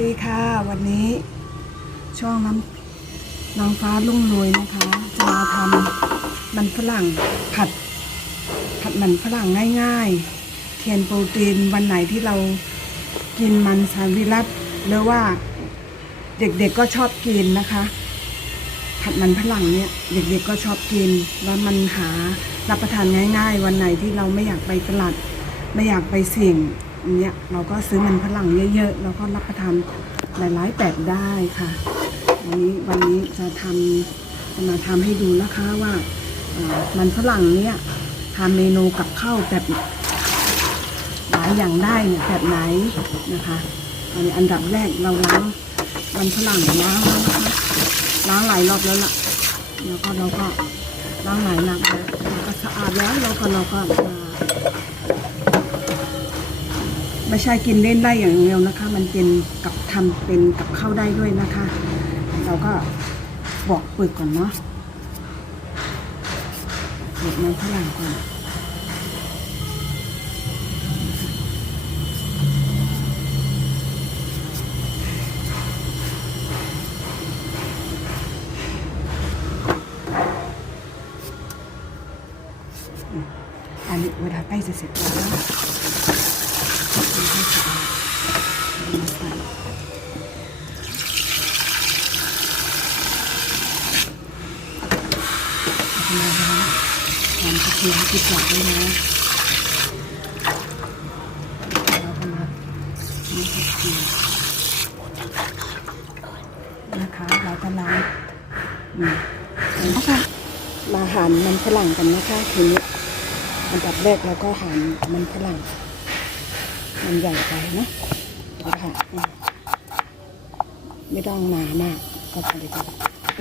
ดีค่ะ วันนี้ช่วงน้ำนางฟ้าลุ่งรวยนะคะ จะมาทำมันฝรั่งผัด ผัดมันฝรั่งง่ายๆเทียนโปรตีนวันไหนที่เรากินมันสาวิรัตหรือว่าเด็กๆก็ชอบกินนะคะ ผัดมันฝรั่งเนี่ยเด็กๆก็ชอบกินแล้วมันหารับประทานง่าย ๆ วันไหนที่เราไม่อยากไปตลาดไม่อยากไปเสี่ยง เนี่ยเราก็ซื้อมันฝรั่งเยอะๆ แล้วก็รับประทานหลายๆแบบได้ค่ะวันนี้วันนี้จะทำจะมาทำให้ดูนะคะว่ามันฝรั่งเนี่ยทำเมนูกับข้าวแบบหลายอย่างได้เนี่ยแบบไหนนะคะอันนี้อันดับแรกเราล้างมันฝรั่งล้างแล้วนะคะล้างหลายรอบแล้วล่ะแล้วก็เราก็ล้างหลายรอบแล้วแล้วก็สะอาดแล้วเราก็เราก็มา ไม่ใช่กินเล่นได้อย่างเดียวนะคะ มันเป็นกับทำเป็นกับข้าวได้ด้วยนะคะ เราก็บอกเปลือกก่อนเนาะเปลือกมันฝรั่งก่อนอันนี้เวลาใกล้จะเสร็จแล้ว ทำอะไรนะทำกระเทียมที่ปลอกด้วยนะแล้วก็มานี่กระเทียมนะคะเราก็ล้างอืมแล้วก็มาหั่นมันฝรั่งกันนะคะทีนี้อันดับแรกเราก็หั่นมันฝรั่ง มันใหญ่ไปนะเอาค่ะอืมไม่ต้องหนามากก็พอดี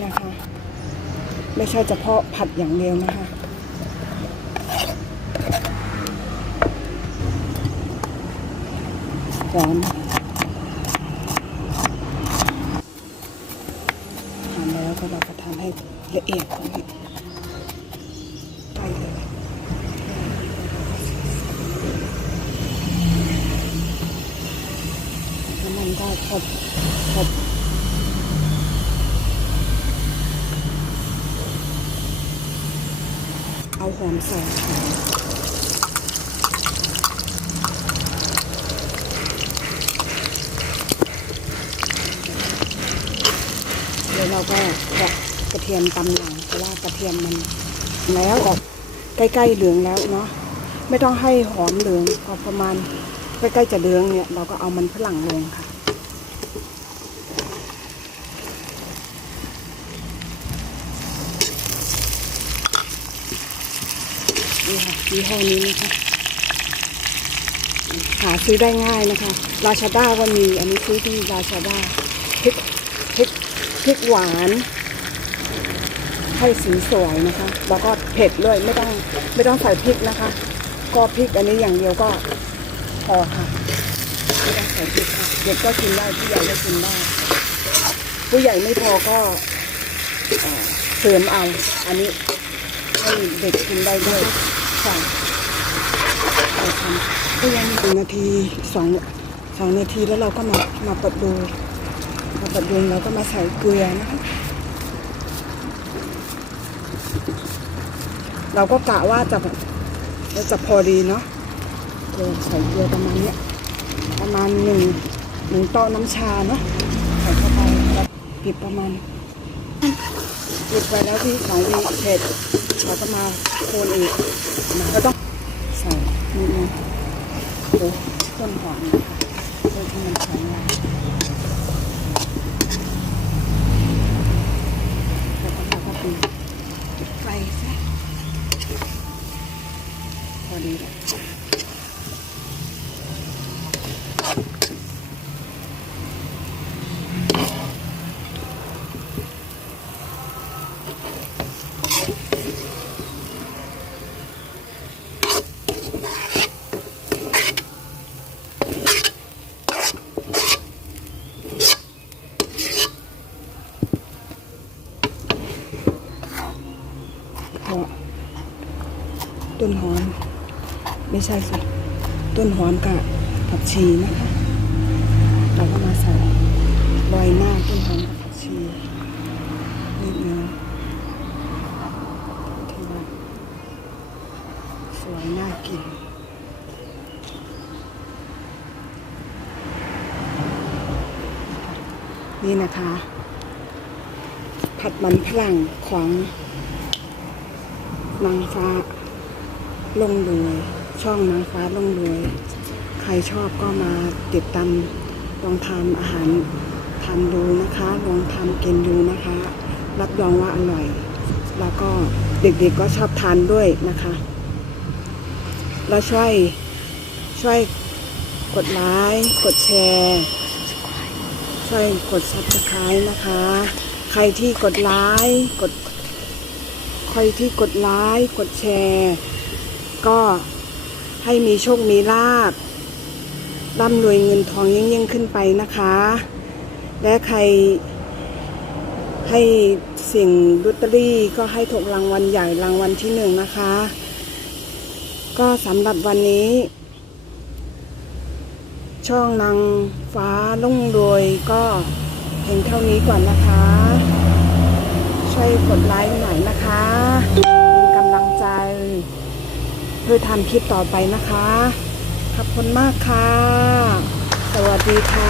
นะคะ ไม่ใช่เฉพาะผัดอย่างเดียวนะคะร้อนทำแล้วก็เราก็ทำให้ละเอียดกว่านี้ไปเลยแล้วมันก็พบพบ เอาหอมใส่ค่ะเดี๋ยวเราก็กะกระเทียมตำหลังเพราะว่ากระเทียมมันแล้วออกใกล้ๆเหลืองแล้วเนาะไม่ต้องให้หอมเหลืองพอประมาณใกล้ๆจะเหลืองเนี่ย เราก็เอามันฝรั่งลงค่ะ นี่ค่ะยี่ห้อนี้นะคะหาซื้อได้ง่ายนะคะราชาด้าก็มีอันนี้ซื้อที่ราชาด้าพริกพริกพริกหวานให้สีสวยนะคะ แล้วก็เผ็ดเลยไม่ต้องไม่ต้องใส่พริกนะคะ ก็พริกอันนี้อย่างเดียวก็พอค่ะไม่ต้องใส่พริกค่ะเด็กก็กินได้ผู้ใหญ่ก็กินได้ผู้ใหญ่ไม่พอก็เอ่อเสริมเอา อันนี้ให้เด็กกินได้ด้วย ใส่เราทำก็ยังหนึ่งนาทีสองสองนาทีแล้วเราก็มามาเปิดดูมาเปิดดูเราก็มาใส่เกลือนะคะเราก็กะว่าจะแบบว่าจะพอดีเนาะเกลือใส่เกลือประมาณเนี้ยประมาณหนึ่งหนึ่งโต๊ะน้ำชาเนาะใส่เข้าไปปิดประมาณหยุดไปแล้วที่สองวิเผ็ด เราก็มาโคนอีกนะก็ต้องใส่นิดนึงโอ้ต้นหอมนะคะเพื่อที่มันแข็งแรงแล้วก็เราก็ปิดปิดไฟซะพอดีเลยพอ ต้นหอม ไม่ใช่สิ ต้นหอมกับผักชีนะคะ เราก็มาใส่ลอยหน้าต้นหอมกับผักชีนิดนึงที่ว่าสวยน่ากินนี่นะคะ ผัดมันฝรั่งของนางฟ้า ลงรวยช่องนางฟ้าลงรวย ใครชอบก็มาติดตามลองทำอาหารทำดูนะคะ ลองทำกินดูนะคะ รับรองว่าอร่อย แล้วก็เด็กๆก็ชอบทานด้วยนะคะ แล้วช่วยช่วยกดไลค์กดแชร์ช่วยกด subscribe นะคะ ใครที่กดไลค์กดใครที่กดไลค์กดแชร์ ก็ให้มีโชคมีลาบร่ำรวยเงินทองยิ่งยิ่งขึ้นไปนะคะ และใครให้สิ่งลอตเตอรี่ก็ให้ถูกรางวัลใหญ่รางวัลที่หนึ่งนะคะ ก็สำหรับวันนี้ ช่องนางฟ้าลุ่งรวยก็เพียงเท่านี้ก่อนนะคะ ช่วยกดไลค์หน่อยนะคะ พื่อทำคลิปต่อไปนะคะ ขอบคุณมากค่ะ สวัสดีค่ะ